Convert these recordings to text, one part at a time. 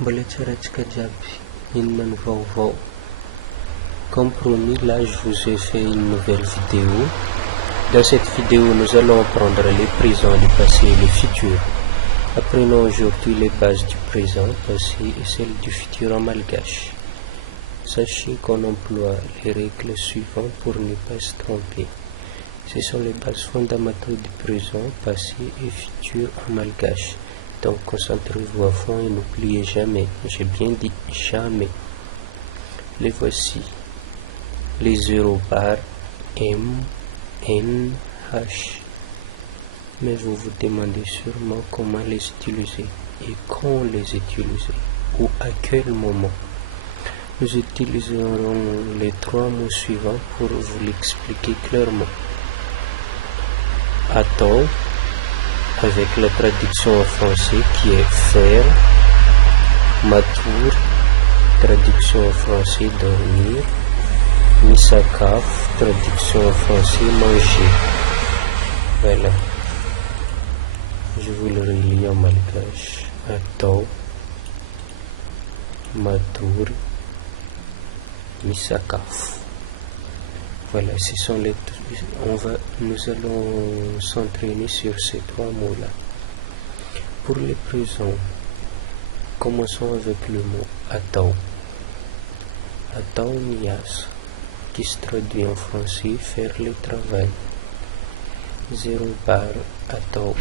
Mbola tsaratsika jiaby, inona ny vaovao. Comme promis, là je vous ai fait une nouvelle vidéo. Dans cette vidéo, nous allons apprendre les présents, les passés et les futurs. Apprenons aujourd'hui les bases du présent, passé et celles du futur en malgache. Sachez qu'on emploie les règles suivantes pour ne pas se tromper. Ce sont les bases fondamentales du présent, passé et futur en malgache. Donc concentrez-vous à fond et n'oubliez jamais, j'ai bien dit jamais. Les voici. Les zéros par M, N, H. Mais vous vous demandez sûrement comment les utiliser et quand les utiliser ou à quel moment. Nous utiliserons les trois mots suivants pour vous l'expliquer clairement. Attends, avec la traduction en français qui est faire. Matour, traduction en français dormir. Misakaf, traduction en français manger. Voilà. Je vous le relis en malgache. Attends, Matour, Misakaf. Voilà, ce sont les. Nous allons s'entraîner sur ces trois mots-là. Pour les présents, commençons avec le mot attends. Attends nias, qui se traduit en français faire le travail. Zéro par attends.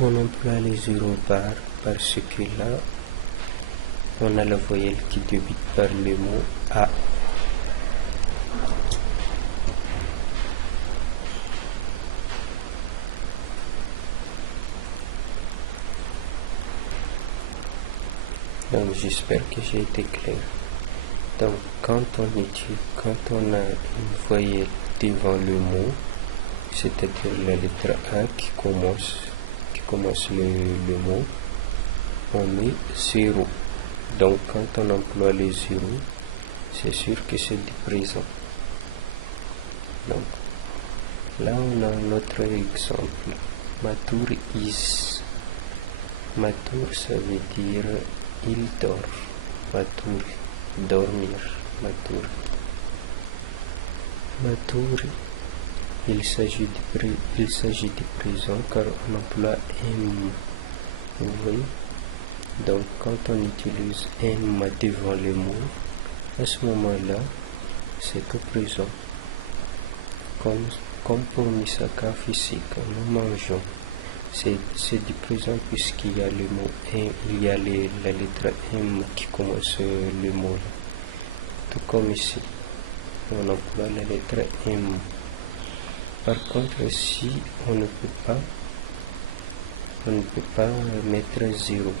On emploie les zéros par parce que là, on a la voyelle qui débute par le mot A. Donc j'espère que j'ai été clair. Donc quand on a une voyelle devant le mot, c'est-à-dire la lettre A qui commence le mot, on met 0. Donc quand on emploie les zéros, c'est sûr que c'est du présent. Donc là on a notre exemple. Matour is. Matour ça veut dire il dort. Matour, dormir. Matour. Matour, il s'agit du présent car on emploie M. Vous voyez? Donc quand on utilise M devant le mot, à ce moment-là, c'est au présent. Comme pour Misakaf ici, quand nous mangeons, c'est du présent puisqu'il y a le mot M, il y a la lettre M qui commence le mot là. Tout comme ici, on emploie la lettre M. Par contre, si on ne peut pas mettre 0.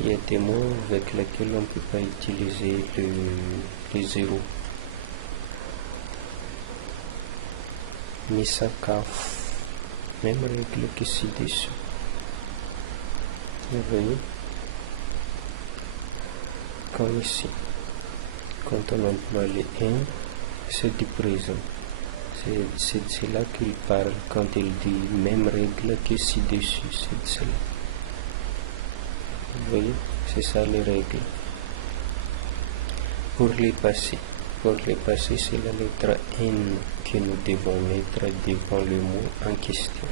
Il y a des mots avec lesquels on ne peut pas utiliser les zéros. Misakaf. Même règle que ci-dessus. Vous voyez? Comme ici. Quand on emploie les M, c'est du présent. C'est de cela qu'il parle quand il dit même règle que ci-dessus. C'est de cela. Vous voyez, c'est ça les règles. Pour les passés, c'est la lettre N que nous devons mettre devant le mot en question.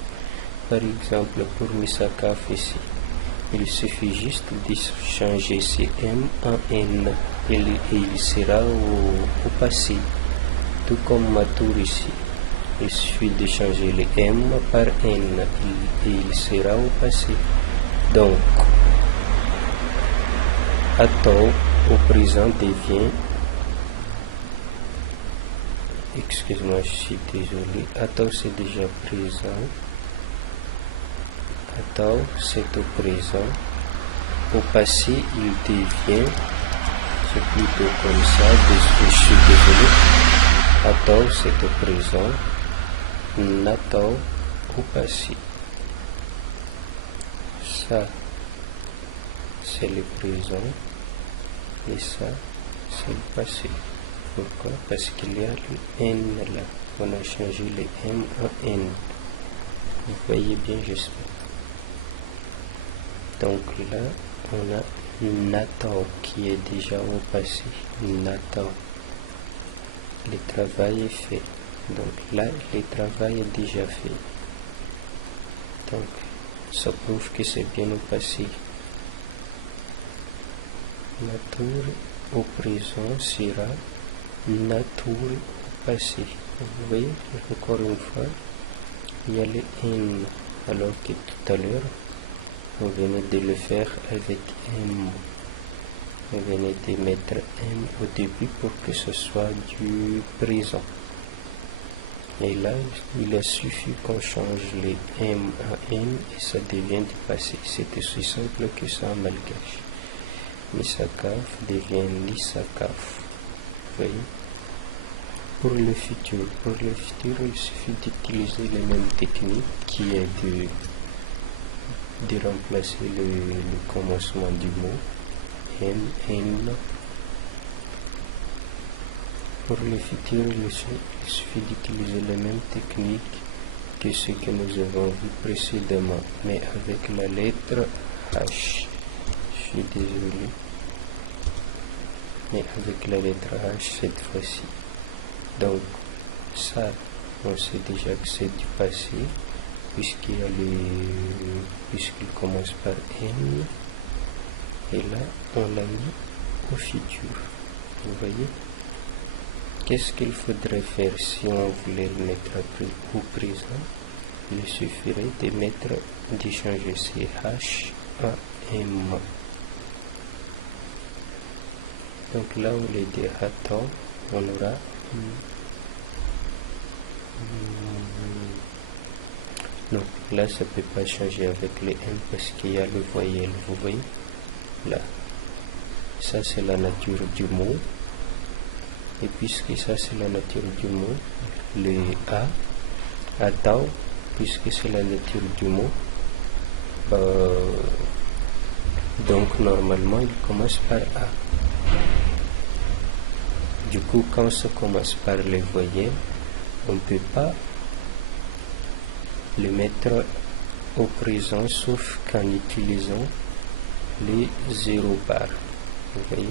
Par exemple, pour Misakaf ici, il suffit juste de changer ce M en N et il sera au passé. Tout comme Matour ici, il suffit de changer le M par N et il sera au passé. Donc, attends au présent devient, excuse-moi, je suis désolé, attends c'est déjà présent, attends c'est au présent, au passé il devient, c'est plutôt comme ça, je suis désolé, attends c'est au présent, n'attends au passé, ça c'est le présent. Et ça, c'est le passé. Pourquoi? Parce qu'il y a le N là. On a changé le M en N. Vous voyez bien, j'espère. Donc là, on a Nathan qui est déjà au passé. Nathan. Le travail est fait. Donc là, le travail est déjà fait. Donc, ça prouve que c'est bien au passé. Natur au présent sera natur au passé. Vous voyez, encore une fois, il y a le N, alors que tout à l'heure, on venait de le faire avec M. On venait de mettre M au début pour que ce soit du présent. Et là, il a suffi qu'on change les M à N et ça devient du passé. C'est aussi simple que ça en malgache. Misakaf devient Lisakaf. Vous voyez? Pour le futur, il suffit d'utiliser les mêmes techniques qui est de remplacer le commencement du mot M, N. Pour le futur, il suffit d'utiliser les mêmes techniques que ce que nous avons vu précédemment, mais avec la lettre H. Je suis désolé, mais avec la lettre H cette fois-ci. Donc, ça, on sait déjà que c'est du passé, puisqu'il commence par N, et là, on l'a mis au futur. Vous voyez? Qu'est-ce qu'il faudrait faire si on voulait le mettre au présent? Il suffirait de changer ces H à M. Donc là, au lieu de attend, on aura non, là ça peut pas changer avec les M parce qu'il y a le voyelle, vous voyez là, ça c'est la nature du mot, et puisque ça c'est la nature du mot, le A, attend, puisque c'est la nature du mot, donc normalement il commence par A. Du coup, quand ça commence par les voyelles, on ne peut pas le mettre au présent sauf qu'en utilisant les 0 bars. Vous voyez?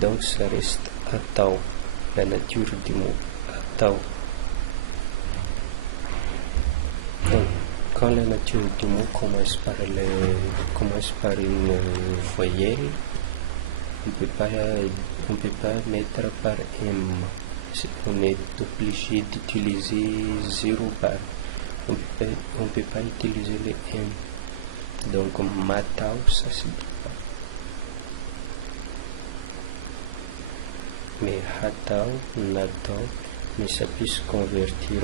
Donc ça reste attend, la nature du mot attend. Donc quand la nature du mot commence par une voyelle, on ne peut pas mettre par M. On est obligé d'utiliser 0 bar. On ne peut pas utiliser le M. Donc matao, ça se dit pas. Mais hatao, natao, mais ça peut se convertir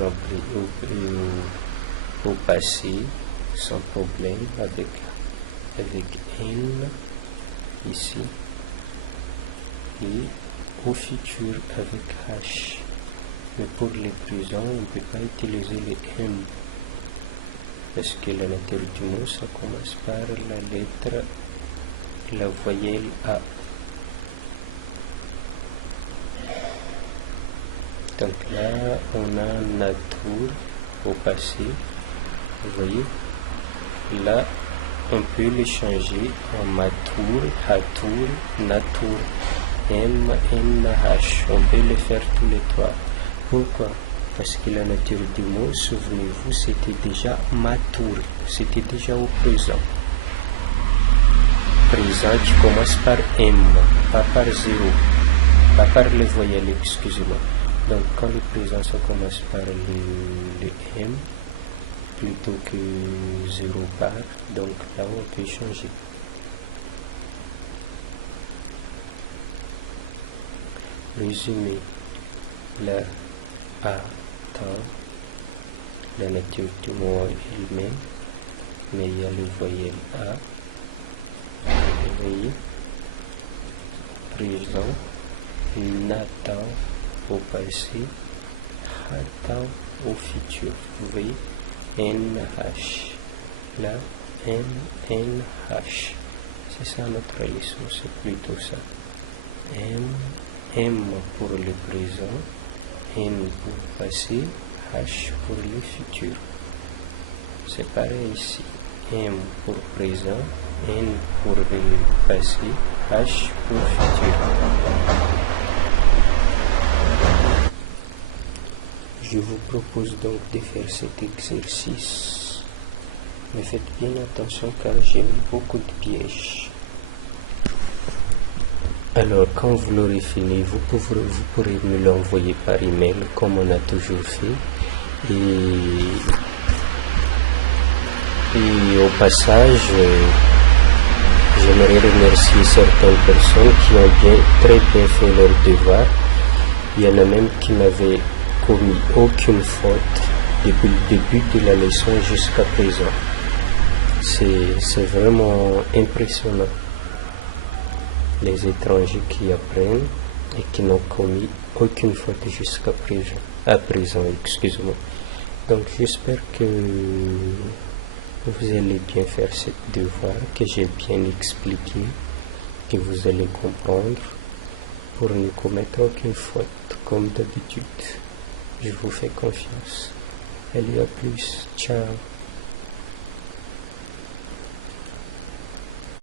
au passé sans problème avec N ici. Et au futur avec H. Mais pour les présents, on ne peut pas utiliser les M. Parce que la nature du mot, ça commence par la voyelle A. Donc là, on a nature au passé. Vous voyez? Là, on peut le changer en matur, hatur, natur. M, N, H. On peut le faire tous les trois. Pourquoi? Parce que la nature du mot, souvenez-vous, c'était déjà mature. C'était déjà au présent. Présent qui commence par M, pas par 0. Pas par les voyelles, excusez-moi. Donc quand le présent, ça commence par le M, plutôt que 0 par, donc là on peut changer. Résumé, la A, temps, la nature du mot elle-même, mais il y a le voyelle A, vous voyez, présent, natao au passé, hatao au futur, vous voyez, NH, là, NH, c'est ça notre leçon, c'est plutôt ça, M pour le présent, N pour le passé, H pour le futur. c'est pareil ici. M pour présent, N pour le passé, H pour futur. Je vous propose donc de faire cet exercice, mais faites bien attention car j'ai mis beaucoup de pièges. Alors quand vous l'aurez fini, vous pourrez me l'envoyer par email comme on a toujours fait. Et au passage, j'aimerais remercier certaines personnes qui ont très bien fait leur devoir. Il y en a même qui n'avaient commis aucune faute depuis le début de la leçon jusqu'à présent. C'est vraiment impressionnant. Les étrangers qui apprennent et qui n'ont commis aucune faute jusqu'à présent, excusez-moi. Donc j'espère que vous allez bien faire ce devoir, que j'ai bien expliqué, que vous allez comprendre pour ne commettre aucune faute comme d'habitude. Je vous fais confiance. Allez, à plus. Ciao.